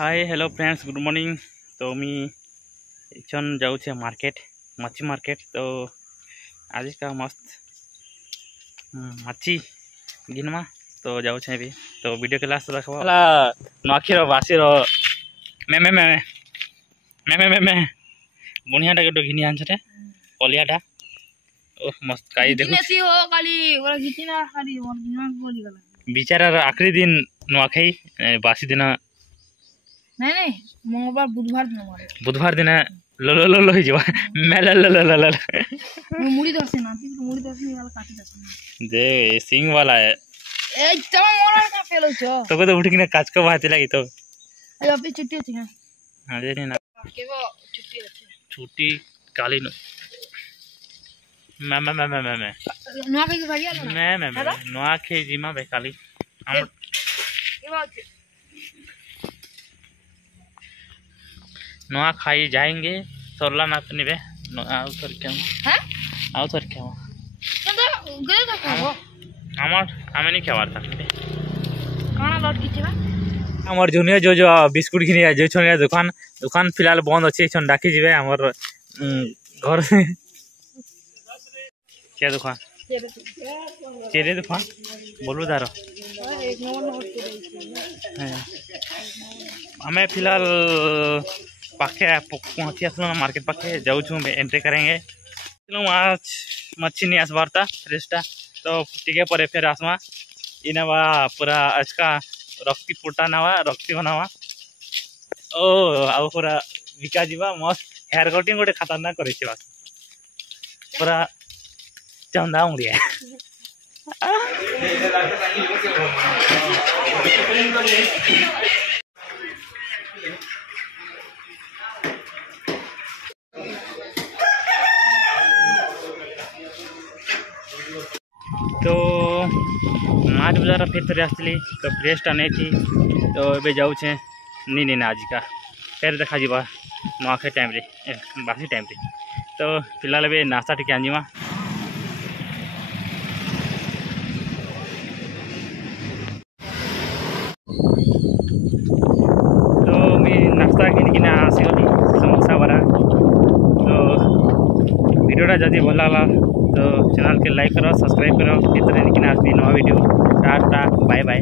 Hi hello friends good morning. तो मी इच्छन जाऊँ market मच्छी मार्केट। तो आज का मस्त मच्छी गिनमा तो जाऊँ भी। तो वीडियो के लास्ट देखो नखीर बासीर मे मे मे मे मे मे मे बुनियाटा गोटे घिनी आनछे पलियाटा ओह मस्त काई देखो बिचारार आखरी दिन नुआखाई बासी दिन नहीं मंगलवार बुधवार दिन लो लो लो लो ही जवा मेला लो लो लो लो मुड़ी दर्शन ना मुड़ी दर्शन वाला काटी दर्शन दे सिंग वाला है ए तम मोरा का फेलो छो तो को उठ के काच को बाते लगी तो ए अभी छुट्टी अछि ना हां जे ना केबो छुट्टी अछि छुट्टी काली न मैं नुआ के भाइया ना मैं नुआ के जीमा बे काली हम केबो नुआ खाई जाएंगे सरला ना पनिबे आउ थर के हैं आउ थर के तो गए का खाबो हमर हमें नहीं खावार था काना लट की छबा हमर जूनियर जो बिस्कुट घिनी जो छोनिया दुकान फिलहाल बंद अछि छन डाकी जिवे हमर घर से क्या दुकान चेरे दुकान बोलू दारो एक नंबर हमें फिलहाल पाखे पहुँची आसलु मार्केट पाखे जाऊँ एंट्री करेंगे आज मच्छी नहीं आसबार था फ्रेशटा तो टिके पर फिर आसमा इनवा पूरा आज का रक्ति फुटा नवा रक्ति बनावा ओ आउ पूरा बिका जीवा मस्त हेयर कटिंग गोटे खतरनाक करे पूरा चंदा मुड़िया तो 8 बजे फिर थोड़ी आसली तो फ्रेशटा नहीं थी तो ये जाऊँ नहीं आज का फिर देखा जा नुआखाई टाइम रे बासी टाइम रे तो फिलहाल भी नाश्ता टिके आंजिमा तो मैं नाश्ता किना आसगली समोसा बरा। तो वीडियोटा जदि भल लगा तो चैनल के लाइक करो सब्सक्राइब करो फिर निकिना आसबी नवा वीडियो टाटा बाय बाय।